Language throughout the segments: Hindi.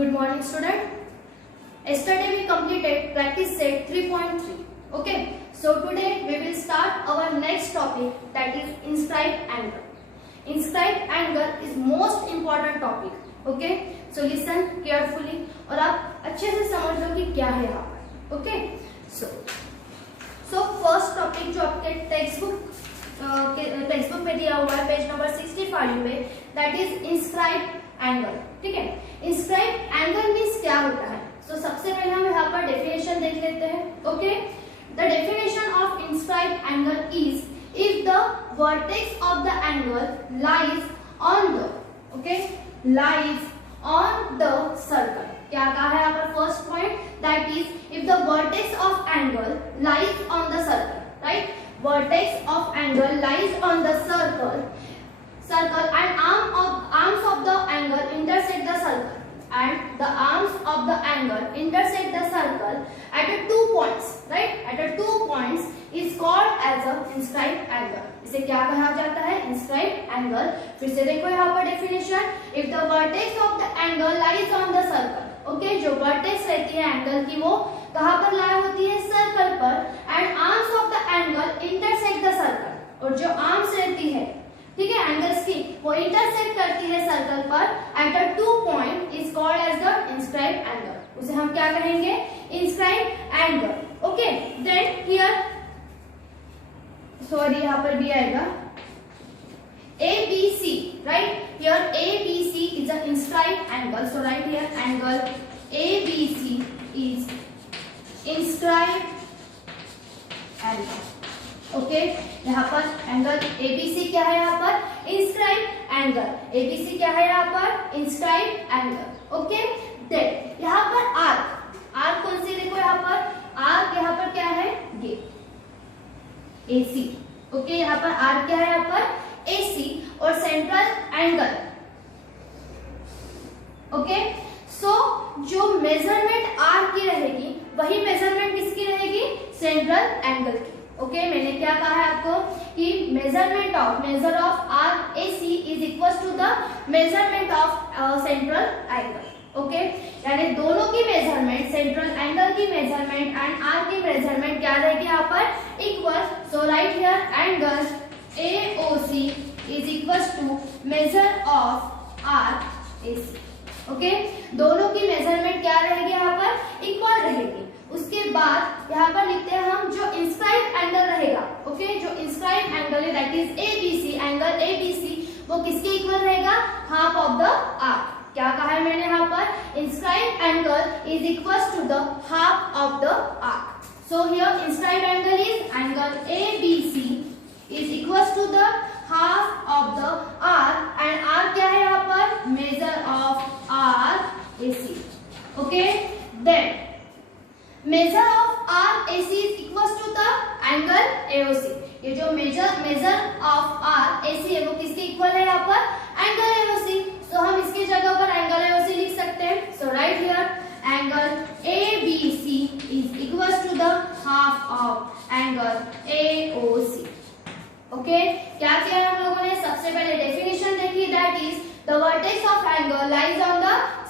Good morning, student. Yesterday we completed practice set 3.3. Okay. So today we will start our next topic, that is inscribed angle. Inscribed angle is most important topic. Okay. So listen carefully और आप अच्छे से समझ लो कि क्या है यहाँ पर. Okay. So first topic जो आपके टेक्स्ट बुक में दिया हुआ है पेज नंबर 65 में, that is inscribed angle. ठीक है. inscribed angle मीन्स क्या होता है? So सबसे पहले हम यहाँ पर डेफिनेशन देख लेते हैं. Okay. The definition of inscribed angle is if the vertex of the angle lies on the circle. क्या कहा है यहाँ पर first point, that is if the vertex of angle lies on the circle, right? Vertex of angle lies on the circle and arms of the angle intersect the circle, and the arms of the angle intersect the circle at a 2 points, right? At a 2 points is called as a inscribed angle. इसे क्या कहा जाता है? inscribed angle. फिर से देखो यहाँ पर definition, if the vertex of the angle lies on the circle. Okay. जो वर्टेक्स रहती है एंगल की वो कहाँ पर लाई होती है? सर्कल पर. And arms of the angle intersect the circle. और जो आर्म्स रहती है, ठीक है, एंगल्स की, वो इंटरसेक्ट करती है सर्कल पर at a 2 point is called as the inscribed angle. उसे हम क्या कहेंगे? Inscribed angle. Okay. Then here sorry यहाँ पर भी आएगा ABC, right? Here ABC is an inscribed angle. So right here angle ABC is inscribed angle. Okay? यहाँ पर एंगल ABC क्या है? यहाँ पर inscribed angle. ABC क्या है? यहाँ पर inscribed angle. Okay? Then यहाँ पर arc कौन सी? देखो यहाँ पर arc यहाँ पर क्या है? ये AC. Okay? यहाँ पर arc क्या है? यहाँ पर AC और सेंट्रल एंगल. ओके. सो जो मेजरमेंट आर की रहेगी वही मेजरमेंट किसकी रहेगी? सेंट्रल एंगल की. ओके. मैंने क्या कहा है आपको कि measure of arc AC is equal to the measurement of central angle. Okay. यानी दोनों की मेजरमेंट, सेंट्रल एंगल की मेजरमेंट एंड आर की मेजरमेंट क्या रहेगी यहाँ पर? Equal. So right here angle AOC is equals to measure of RAC. Okay. दोनों की मेजरमेंट क्या रहेगी यहाँ पर? इक्वल रहेगी. उसके बाद यहाँ पर लिखते हैं हम जो इंस्क्राइब्ड एंगल रहेगा. ओके. जो इंस्क्राइब्ड एंगल है that is ABC. Angle ABC वो किसके इक्वल रहेगा? Half of the arc. क्या कहा है मैंने यहाँ पर? Inscribed angle is equal to the half of the arc. So here inscribed angle is angle ABC is equals to the half of the arc and arc क्या है यहाँ पर? measure of arc AC. okay. then measure of arc AC is equals to the angle AOC. ये जो measure of arc AC है वो किसके इक्वल है यहाँ पर? angle AOC. so हम इसकी जगह पर angle AOC लिख सकते हैं. so right here angle ABC is equals to the half of angle AOC. Okay. क्या किया हम लोगों ने? सबसे पहले डेफिनेशन देखी, that is the vertex of angle lies on the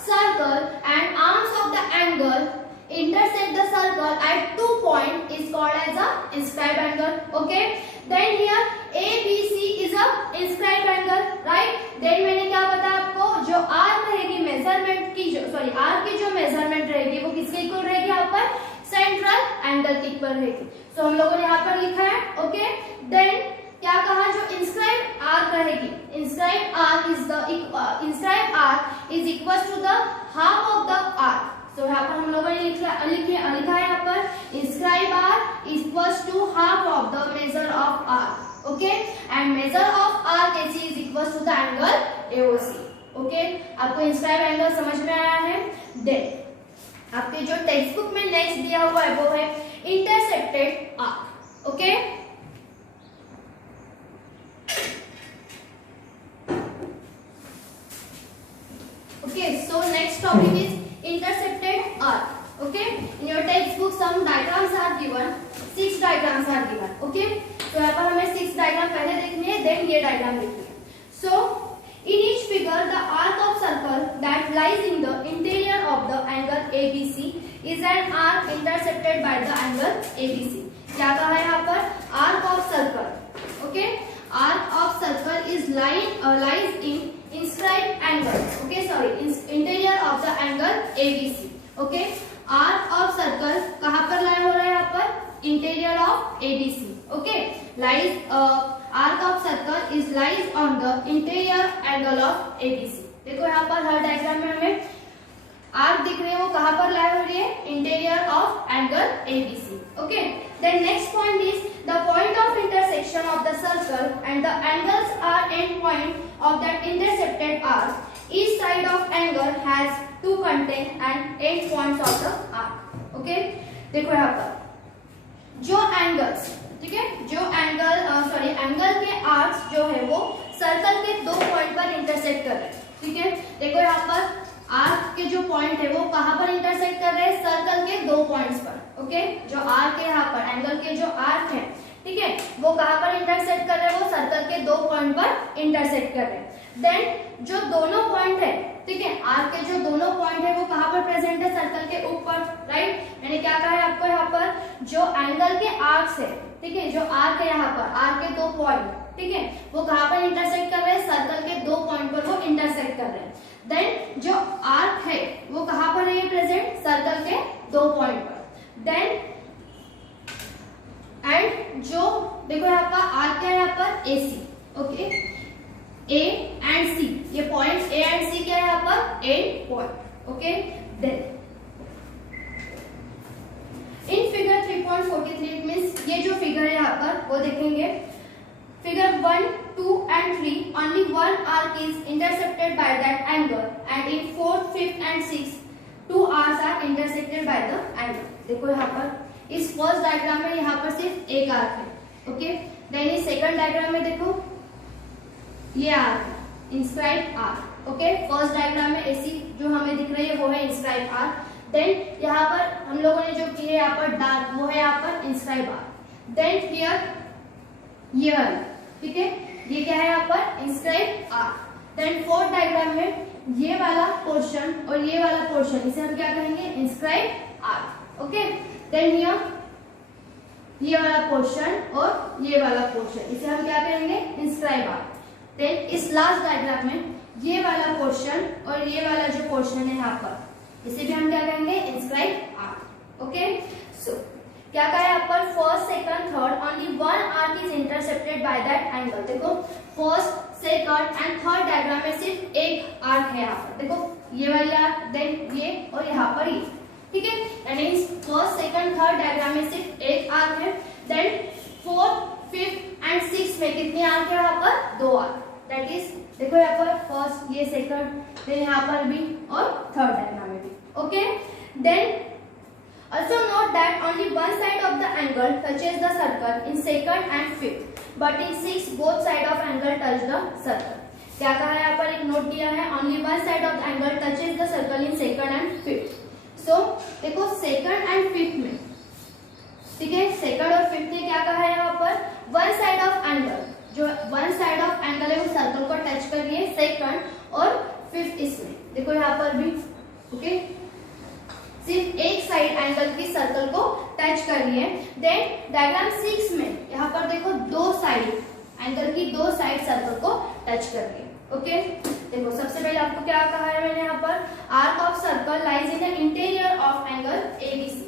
circle and arms of the angle intersect the circle at 2 point is called as a inscribed angle. okay. then here ABC is a inscribed angle, right? then मैंने क्या बताया आपको? जो R रहेगी मेजरमेंट की, जो सॉरी R की जो मेजरमेंट रहेगी वो किसके इक्वल रहेगी? यहाँ पर सेंट्रल एंगल के इक्वल रहेगी. सो हम लोगों ने यहाँ पर लिखा है. ओके. देन क्या कहा? जो इंस्क्राइब्ड आर्क रहेगी, inscribed arc is equal to the half of the arc. So यहाँ पर हम लोगों ने लिखा है यहाँ पर inscribed arc equals to half of the measure of arc. Okay. And measure of arc AC is equal to the angle AOC. Okay. आपको इंस्क्राइब्ड एंगल समझ में आया है? देन आपके जो टेक्स्ट बुक में नेक्स्ट दिया हुआ है वो है intersected arc. Okay. Okay, so next topic is intersected arc. Okay, in your textbook some diagrams are given. 6 diagrams are given. Okay, तो यहाँ पर हमें 6 diagram पहले देखनी है, then ये diagram देखनी है. So in each figure the arc of circle that lies in the interior ABC is an arc intercepted by the angle ABC. क्या कहा है यहाँ पर? Arc of circle. Okay, arc of circle is lies in inscribed angle. Okay, sorry, interior of the angle ABC. Okay, arc of circle कहाँ पर lie हो रहा है यहाँ पर? Interior of ABC. Okay, lies arc of circle is lies on the interior angle of ABC. देखो यहाँ पर हर डायग्राम में हमें आर्क दिख रही है, वो कहाँ पर लाई हो रही है? Interior of angle ABC. Okay, then next point is the point of intersection of the circle and the angles are end point of that intercepted arc. Each side of angle has to content and end points of the arc. Okay, देखो यहाँ पर जो एंगल्स, ठीक है, जो एंगल के आर्क्स जो है वो सर्कल के दो पॉइंट पर इंटरसेक्ट कर रहे हैं. ठीक है, देखो यहाँ पर आर्क के जो पॉइंट है वो कहाँ पर इंटरसेक्ट कर रहे हैं? सर्कल के दो पॉइंट्स पर. ओके, जो आर्क है यहाँ पर एंगल के जो आर्क है, ठीक है, वो कहाँ पर इंटरसेक्ट कर रहे हैं? वो सर्कल के दो पॉइंट पर इंटरसेक्ट कर रहे हैं. देन जो दोनों पॉइंट है, ठीक है, आर्क के जो दोनों पॉइंट है वो कहाँ पर प्रेजेंट है? सर्कल के ऊपर. राइट, मैंने क्या कहा है आपको यहाँ पर? जो एंगल के आर्क्स है, ठीक है, जो आर्क है यहाँ पर, आर्क के दो पॉइंट, ठीक है, वो कहाँ पर इंटरसेक्ट कर रहे हैं? सर्कल के दो पॉइंट पर वो इंटरसेक्ट कर रहे हैं. देन जो आर्क है वो कहाँ पर है प्रेजेंट? सर्कल के दो पॉइंट पर. देन एंड जो देखो यहाँ पर आर्क है यहाँ पर AC. Okay, A and C, ये पॉइंट A एंड C क्या है यहाँ पर? End point. Okay, then in figure 3.43 means ये जो फिगर है यहाँ पर वो देखेंगे. Figure 1, 2 and 3 only one arc is intercepted by that angle and in 4th, 5th and 6th two arcs are intersected by the angle. देखो यहाँ पर इस फर्स्ट डायग्राम में यहाँ पर सिर्फ एक आर्क है. ओके, देन इस सेकंड डायग्राम में देखो ये आर्क है, inscribe arc. Okay, first diagram में AC जो हमें दिख रही है वो है इंस्क्राइब आर्क. देन यहाँ पर हम लोगों ने जो की है यहाँ पर डार्क, वो है यहाँ पर इंस्क्राइब आर्क. देन हियर ये वाला, ठीक है, ये क्या है यहाँ पर? Inscribe arc. Then fourth diagram में ये वाला पोर्शन और ये वाला पोर्शन, इसे हम क्या कहेंगे? Inscribe arc. Okay, then here ये वाला पोर्शन और ये वाला पोर्शन, इसे हम क्या कहेंगे? Inscribe arc. देन इस लास्ट डायग्राम में ये वाला पोर्शन और ये वाला जो पोर्शन है यहाँ पर, इसे भी हम क्या कहेंगे? Inscribe arc. ओके, सो क्या कहा है यहाँ पर? First, second, third only one arc is intercepted by that angle. देखो first, second and third diagram में सिर्फ एक आर्क है यहाँ पर. देखो ये वाली आर्क, देन ये और यहाँ पर ये. ठीक है, यानी फर्स्ट, सेकंड, थर्ड डायग्राम में सिर्फ एक आर्क है. Then fourth, fifth and sixth में कितने आर्क है यहाँ पर? दो आर्क. दैट इज देखो यहाँ पर फर्स्ट, ये सेकंड, देन यहाँ पर भी और थर्ड डायग्राम में भी. Okay, then also note that only one side of the angle touches the circle in second and fifth, but in sixth both side of angle touch the circle. क्या कहा है यहाँ पर? एक नोट दिया है, only one side of the angle touches the circle in second and fifth. So देखो second and fifth में, ठीक है, second और fifth में क्या कहा है यहाँ पर? one side of angle, जो one side of angle है वो सर्कल को टच कर रही है second और fifth इसमें. देखो यहाँ पर भी, ओके, सिर्फ एक साइड एंगल की सर्कल को टच कर रही है. देन डायग्राम 6 में यहाँ पर देखो दो साइड एंगल की दो साइड सर्कल को टच कर रही है. ओके, देखो सबसे पहले आपको क्या कहा है मैंने यहाँ पर? Arc of circle lies in the interior of angle ABC.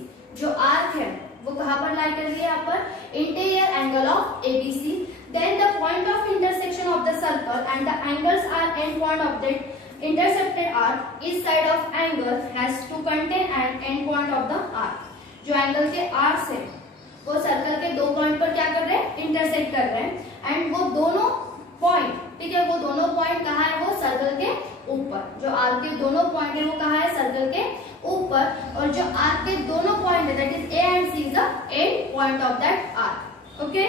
जो आर्क है वो कहाँ पर लाई कर रही है यहाँ पर? Interior angle of ABC. Then the point of intersection of the circle and the angles are end point of that intercepted arc. Each side of angle has to contain an end point of the arc. जो एंगल के आर्क्स है वो सर्कल के दो पॉइंट पर क्या कर रहे हैं? इंटरसेक्ट कर रहे हैं. एंड वो दोनों पॉइंट, ठीक है, वो दोनों पॉइंट कहाँ है? वो सर्कल के ऊपर. जो आर्क के दोनों पॉइंट है वो कहाँ है? सर्कल के ऊपर. और जो आर्क के दोनों पॉइंट है that is A and C is the end point of that arc. Okay,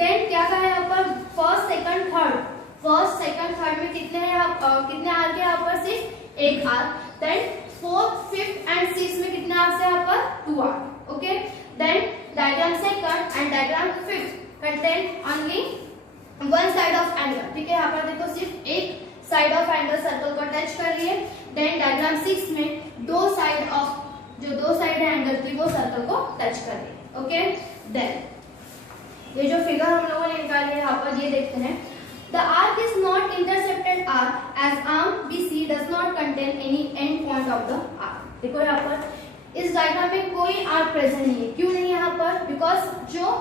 then क्या कहा है यहाँ पर? First, second, third. First, second, third में कितने हैं कितने आर्क है यहाँ पर? सिर्फ एक arc. Then fourth, fifth and sixth में कितने आर्क है यहाँ पर? Two arc. Okay, then diagram second and diagram fifth contain only one side of angle. ठीक है, यहाँ पर देखो सिर्फ एक साइड ऑफ एंगल सर्कल को टच कर रही है. देन डायग्राम 6 में दो साइड ऑफ जो दो साइड है एंगल की वो सर्कल को टच कर रही है। ओके, देन ये जो फिगर हम लोगों ने निकाली है यहाँ पर ये देखते हैं। The arc is not intercepted arc as arm BC does not contain any end point of the arc। देखो यहाँ पर इस डायग्राम में कोई आर्क प्रेजेंट नहीं है। क्यों नहीं है यहाँ पर? बिकॉज जो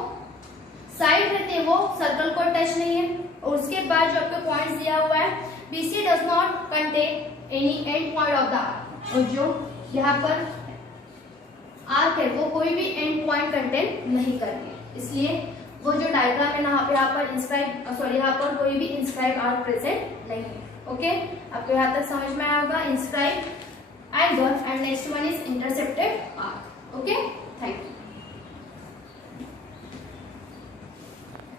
साइड रहते हैं वो सर्कल को टच नहीं है, और उसके बाद जो आपको पॉइंट्स दिया हुआ है BC does not contain any end point of the arc, और जो यहाँ पर आर्क है वो कोई भी एंड पॉइंट कंटेन नहीं करेंगे, इसलिए वो जो डायग्राम है ना यहाँ पर इंस्क्राइब यहाँ पर कोई भी इंस्क्राइब आर्क प्रेजेंट नहीं है। ओके, आपको यहाँ तक समझ में आया होगा inscribe angle, and next one is intercepted arc. Okay, thank you.